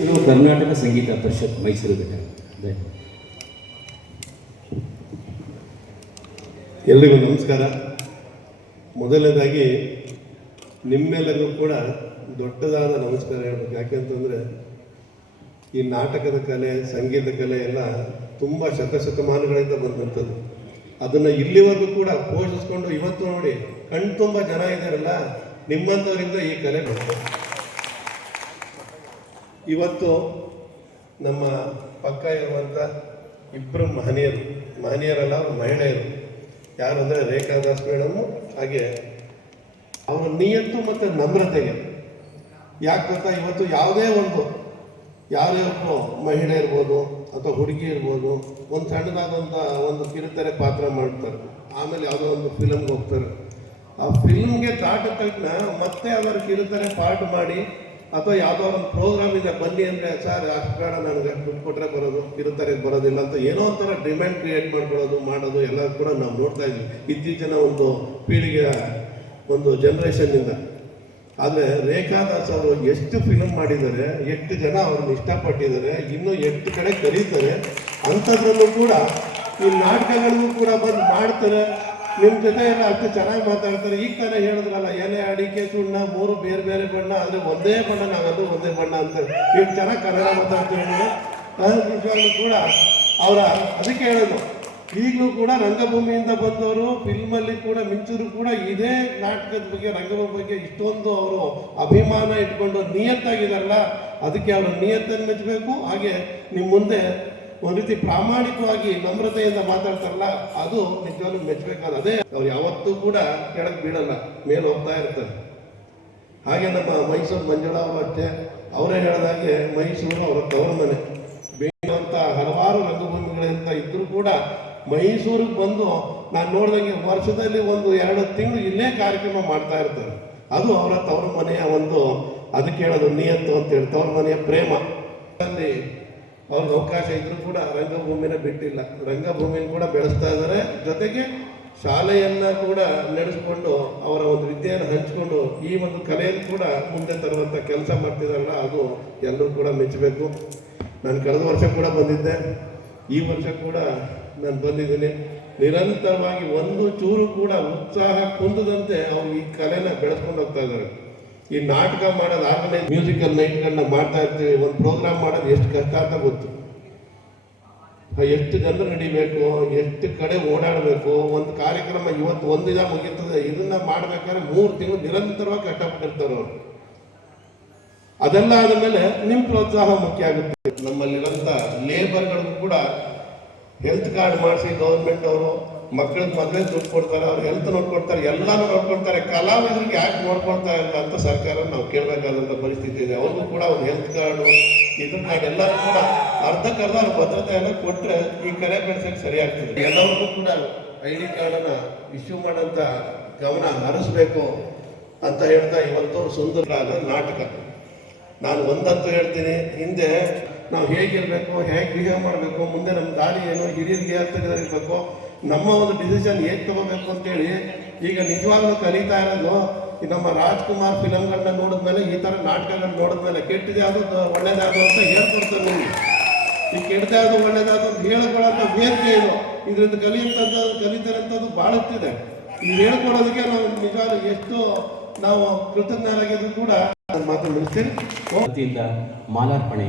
ಕರ್ನಾಟಕ ಸಂಗೀತ ಪರಿಷತ್ ಮೈಸೂರು ಘಟಕ. ಎಲ್ರಿಗೂ ನಮಸ್ಕಾರ. ಮೊದಲನೇದಾಗಿ ನಿಮ್ಮೆಲ್ಲರಿಗೂ ಕೂಡ ದೊಡ್ಡದಾದ ನಮಸ್ಕಾರ ಹೇಳಬೇಕು. ಯಾಕೆಂತಂದರೆ ಈ ನಾಟಕದ ಕಲೆ, ಸಂಗೀತ ಕಲೆ ಎಲ್ಲ ತುಂಬ ಶತಮಾನಗಳಿಂದ ಬಂದಂಥದ್ದು. ಅದನ್ನು ಇಲ್ಲಿವರೆಗೂ ಕೂಡ ಪೋಷಿಸ್ಕೊಂಡು ಇವತ್ತು ನೋಡಿ ಕಣ್ತುಂಬ ಜನ ಇದ್ದಾರಲ್ಲ, ನಿಮ್ಮಂಥವರಿಂದ ಈ ಕಲೆ ಬಂತು. ಇವತ್ತು ನಮ್ಮ ಪಕ್ಕ ಇರುವಂಥ ಇಬ್ಬರು ಮಹನೀಯರಲ್ಲ, ಅವರು ಮಹಿಳೆಯರು. ಯಾರು ಅಂದರೆ ರೇಖಾ ದಾಸ್ ಮೇಡಮು, ಹಾಗೆ ಅವರ ನಿಯತ್ತು ಮತ್ತು ನಮ್ರತೆಗೆ. ಯಾಕೆ ಗೊತ್ತಾ, ಇವತ್ತು ಯಾವುದೇ ಯಾರೇ ಒಬ್ಬರು ಮಹಿಳೆ ಇರ್ಬೋದು ಅಥವಾ ಹುಡುಗಿ ಇರ್ಬೋದು, ಒಂದು ಸಣ್ಣದಾದಂಥ ಒಂದು ಕಿರುತೆರೆ ಪಾತ್ರ ಮಾಡ್ತಾರೆ, ಆಮೇಲೆ ಯಾವುದೋ ಒಂದು ಫಿಲಮ್ಗೆ ಹೋಗ್ತಾರೆ. ಆ ಫಿಲ್ಮ್ಗೆ ದಾಟಿದ ತಕ್ಷಣ ಮತ್ತೆ ಅದರ ಕಿರುತೆರೆ ಪಾಠ ಮಾಡಿ ಅಥವಾ ಯಾವುದೋ ಒಂದು ಪ್ರೋಗ್ರಾಮ್ ಇದೆ ಬನ್ನಿ ಅಂದರೆ, ಸರ್ ಅಷ್ಟು ಬೇಡ, ನನಗೆ ದುಡ್ಡು ಕೊಟ್ಟರೆ ಬರೋದು, ಕಿರುತೆರೆ ಬರೋದಿಲ್ಲ ಅಂತ ಏನೋ ಒಂಥರ ಡಿಮ್ಯಾಂಡ್ ಕ್ರಿಯೇಟ್ ಮಾಡೋದು ಎಲ್ಲ ಕೂಡ ನಾವು ನೋಡ್ತಾ ಇದ್ವಿ ಇತ್ತೀಚಿನ ಒಂದು ಪೀಳಿಗೆಯ ಒಂದು ಜನ್ರೇಷನ್ನಿಂದ. ಆದರೆ ರೇಖಾ ದಾಸ್ ಅವರು ಎಷ್ಟು ಫಿಲಮ್ ಮಾಡಿದ್ದಾರೆ, ಎಷ್ಟು ಜನ ಅವ್ರನ್ನ ಇಷ್ಟಪಟ್ಟಿದ್ದಾರೆ, ಇನ್ನೂ ಎಷ್ಟು ಕಡೆ ಕರೀತಾರೆ. ಅಂಥದ್ರಲ್ಲೂ ಕೂಡ ಈ ನಾಟಕಗಳಿಗೂ ಕೂಡ ಬಂದು ಮಾಡ್ತಾರೆ, ನಿಮ್ಮ ಜೊತೆ ಎಲ್ಲ ಅಷ್ಟು ಚೆನ್ನಾಗಿ ಮಾತಾಡ್ತಾರೆ. ಈಗ ತಾನೇ ಹೇಳಿದ್ರಲ್ಲ, ಎಲೆ, ಅಡಿಕೆ, ಸುಣ್ಣ 3 ಬೇರೆ ಬೇರೆ ಬಣ್ಣ, ಆದರೆ ಒಂದೇ ಬಣ್ಣ, ನಾವದು ಒಂದೇ ಬಣ್ಣ ಅಂತ ಈಗ ಚೆನ್ನಾಗಿ ಕನ್ನಡ ಮಾತಾಡ್ತೀವಿ. ನಿಜವಾಗ್ಲೂ ಕೂಡ ಅದಕ್ಕೆ ಹೇಳೋದು, ಈಗಲೂ ಕೂಡ ರಂಗಭೂಮಿಯಿಂದ ಬಂದವರು ಫಿಲ್ಮಲ್ಲಿ ಕೂಡ ಮಿಂಚೂರು ಕೂಡ ಇದೇ ನಾಟಕದ ಬಗ್ಗೆ, ರಂಗಭೂಮಿ ಬಗ್ಗೆ ಇಷ್ಟೊಂದು ಅವರು ಅಭಿಮಾನ ಇಟ್ಕೊಂಡು ನಿಯತ್ತಾಗಿದಾರಲ್ಲ, ಅದಕ್ಕೆ ಅವರ ನಿಯತ್ತನ್ನು ಮೆಚ್ಚಬೇಕು. ಹಾಗೆ ನಿಮ್ಮ ಮುಂದೆ ಒಂದು ರೀತಿ ಪ್ರಾಮಾಣಿಕವಾಗಿ ನಮ್ರತೆಯಿಂದ ಮಾತಾಡ್ತಾರಲ್ಲ, ಅದು ನಿಜವಾಗ್ಲೂ ಮೆಚ್ಚಬೇಕಾದ. ಅದೇ ಅವ್ರು ಯಾವತ್ತೂ ಕೂಡ ಕೆಳಗೆ ಬೀಳಲ್ಲ, ಮೇಲೆ ಹೋಗ್ತಾ ಇರ್ತಾರೆ. ಹಾಗೆ ನಮ್ಮ ಮೈಸೂರು ಮಂಜುಳಾ ಅವರು ಅಷ್ಟೇ, ಅವರೇ ಹೇಳಿದಾಗೆ ಮೈಸೂರು ಅವರ ತವರು ಮನೆ. ಬೇಕಂತ ಹಲವಾರು ರಂಗಭೂಮಿಗಳಿಂದ ಇದ್ದರೂ ಕೂಡ ಮೈಸೂರಿಗೆ ಬಂದು ನಾನು ನೋಡಿದಂಗೆ ವರ್ಷದಲ್ಲಿ 1-2 ತಿಂಗಳು ಇಲ್ಲೇ ಕಾರ್ಯಕ್ರಮ ಮಾಡ್ತಾ ಇರ್ತಾರೆ. ಅದು ಅವರ ತವರು ಮನೆಯ ಅದಕ್ಕೆ ಹೇಳೋದು ನಿಯತ್ತು ಅಂತೇಳಿ, ತವ್ರ ಮನೆಯ ಪ್ರೇಮ. ಅಲ್ಲಿ ಅವ್ರಿಗೆ ಅವಕಾಶ ಇದ್ರೂ ಕೂಡ ರಂಗಭೂಮಿನ ಬಿಟ್ಟಿಲ್ಲ, ರಂಗಭೂಮಿನ ಕೂಡ ಬೆಳೆಸ್ತಾ ಇದ್ದಾರೆ. ಜೊತೆಗೆ ಶಾಲೆಯನ್ನು ಕೂಡ ನಡೆಸಿಕೊಂಡು ಅವರ ಒಂದು ವಿದ್ಯೆಯನ್ನು ಹಂಚಿಕೊಂಡು ಈ ಒಂದು ಕಲೆಯನ್ನು ಕೂಡ ಮುಂದೆ ತರುವಂಥ ಕೆಲಸ ಮಾಡ್ತಿದಾರಲ್ಲ, ಅದು ಎಲ್ಲರೂ ಕೂಡ ಮೆಚ್ಚಬೇಕು. ನಾನು ಕಳೆದ ವರ್ಷ ಕೂಡ ಬಂದಿದ್ದೆ, ಈ ವರ್ಷ ಕೂಡ ನಾನು ಬಂದಿದ್ದೀನಿ. ನಿರಂತರವಾಗಿ ಒಂದು ಚೂರು ಕೂಡ ಉತ್ಸಾಹ ಕುಂದದಂತೆ ಅವರು ಈ ಕಲೆನ ಬೆಳೆಸ್ಕೊಂಡು ಹೋಗ್ತಾ ಇದ್ದಾರೆ. ಈ ನಾಟಕ ಮಾಡೋದು, ಆರ್ಗನೈಸ್ ಮ್ಯೂಸಿಕಲ್ ನೈಟ್ಗಳನ್ನ ಮಾಡ್ತಾ ಇರ್ತೀವಿ. ಒಂದು ಪ್ರೋಗ್ರಾಮ್ ಮಾಡೋದು ಎಷ್ಟು ಕಷ್ಟ ಅಂತ ಗೊತ್ತು. ಎಷ್ಟು ಜನರು ನಡಿಬೇಕು, ಎಷ್ಟು ಕಡೆ ಓಡಾಡಬೇಕು. ಒಂದು ಕಾರ್ಯಕ್ರಮ ಇವತ್ತು ಒಂದಿನ ಮುಗೀತದೆ, ಇದನ್ನ ಮಾಡ್ಬೇಕಾದ್ರೆ 3 ತಿಂಗಳು ನಿರಂತರವಾಗಿ ಕಷ್ಟಪಟ್ಟಿರ್ತಾರೆ ಅವರು. ಅದೆಲ್ಲ ಆದಮೇಲೆ ನಿಮ್ಮ ಪ್ರೋತ್ಸಾಹ ಮುಖ್ಯ ಆಗುತ್ತೆ. ನಮ್ಮಲ್ಲಿರೋಂಥ ಲೇಬರ್ಗಳಿಗೂ ಕೂಡ ಹೆಲ್ತ್ ಕಾರ್ಡ್ ಮಾಡಿಸಿ ಗೌರ್ಮೆಂಟ್ ಅವರು ಮಕ್ಕಳಿಗೆ ಮದುವೆ ದುಡ್ಡು ಕೊಡ್ತಾರೆ, ಅವ್ರು ಹೆಲ್ತ್ ನೋಡ್ಕೊಡ್ತಾರೆ, ಎಲ್ಲಾನು ನೋಡ್ಕೊಳ್ತಾರೆ. ಕಲಾವಿದರಿಗೆ ಯಾಕೆ ನೋಡ್ಕೊಳ್ತಾ ಇಲ್ಲ ಅಂತ ಸರ್ಕಾರ ನಾವು ಕೇಳಬೇಕಾದಂಥ ಪರಿಸ್ಥಿತಿ ಇದೆ. ಅವ್ರಿಗೂ ಕೂಡ ಒಂದು ಹೆಲ್ತ್ ಕಾರ್ಡು, ಇದನ್ನ ಎಲ್ಲರೂ ಕೂಡ ಅರ್ಧಕ್ಕರ್ಧ ಅವ್ರ ಭದ್ರತೆಯನ್ನು ಕೊಟ್ಟರೆ ಈ ಕಲೆ ಬೆಳೆಸೋಕ್ಕೆ ಸರಿಯಾಗ್ತದೆ. ಎಲ್ಲರಿಗೂ ಕೂಡ ID ಕಾರ್ಡನ್ನು ಇಶ್ಯೂ ಮಾಡೋಂಥ ಗಮನ ಹರಿಸ್ಬೇಕು ಅಂತ ಹೇಳ್ತಾ ಇವತ್ತು ಸುಂದರವಾದ ನಾಟಕ. ನಾನು ಒಂದಂತೂ ಹೇಳ್ತೀನಿ, ಹಿಂದೆ ನಾವು ಹೇಗಿರಬೇಕು, ಹೇಗೆ ಬಿಹೇವ್ ಮಾಡಬೇಕು, ಮುಂದೆ ನಮ್ಮ ದಾರಿ ಏನು, ಹಿರಿಯರಿಗೆ ಹೇಗೆ ತೆಗೆದಿರಬೇಕು, ನಮ್ಮ ಒಂದು ಡಿಸಿಷನ್ ಹೇಗೆ ತಗೋಬೇಕು ಅಂತೇಳಿ ಈಗ ನಿಜವಾಗ್ಲೂ ಕಲಿತಾ ಇರೋದು. ನಮ್ಮ ರಾಜ್ಕುಮಾರ್ ಫಿಲಮ್ಗಳನ್ನ ನೋಡಿದ್ಮೇಲೆ, ಈ ಥರ ನಾಟಕಗಳನ್ನ ನೋಡಿದ್ಮೇಲೆ ಕೆಟ್ಟದ್ದು ಯಾವುದು ಒಳ್ಳೇದಾದ್ರು ಅಂತ ಹೇಳ್ಕೊಡ್ತಾರೆ ನಿಮಗೆ. ಈ ಕೆಟ್ಟದ್ದು ಯಾವುದು ಒಳ್ಳೇದಾದ್ರು ಅಂತ ಹೇಳ್ಕೊಳ್ಳೋಂಥ ವೇದಿಕೆ ಇದು. ಇದರಿಂದ ಕಲಿತಾರಂಥದ್ದು ಭಾಳಷ್ಟಿದೆ. ಇದು ಹೇಳ್ಕೊಡೋದಕ್ಕೆ ನಾವು ನಿಜವಾಗ್ಲೂ ಎಷ್ಟು ನಾವು ಕೃತಜ್ಞರಾಗಿದ್ರು ಕೂಡ ಮಾತು ಮುಗಿಸ್ತೀನಿ. ಮಾಲಾರ್ಪಣೆ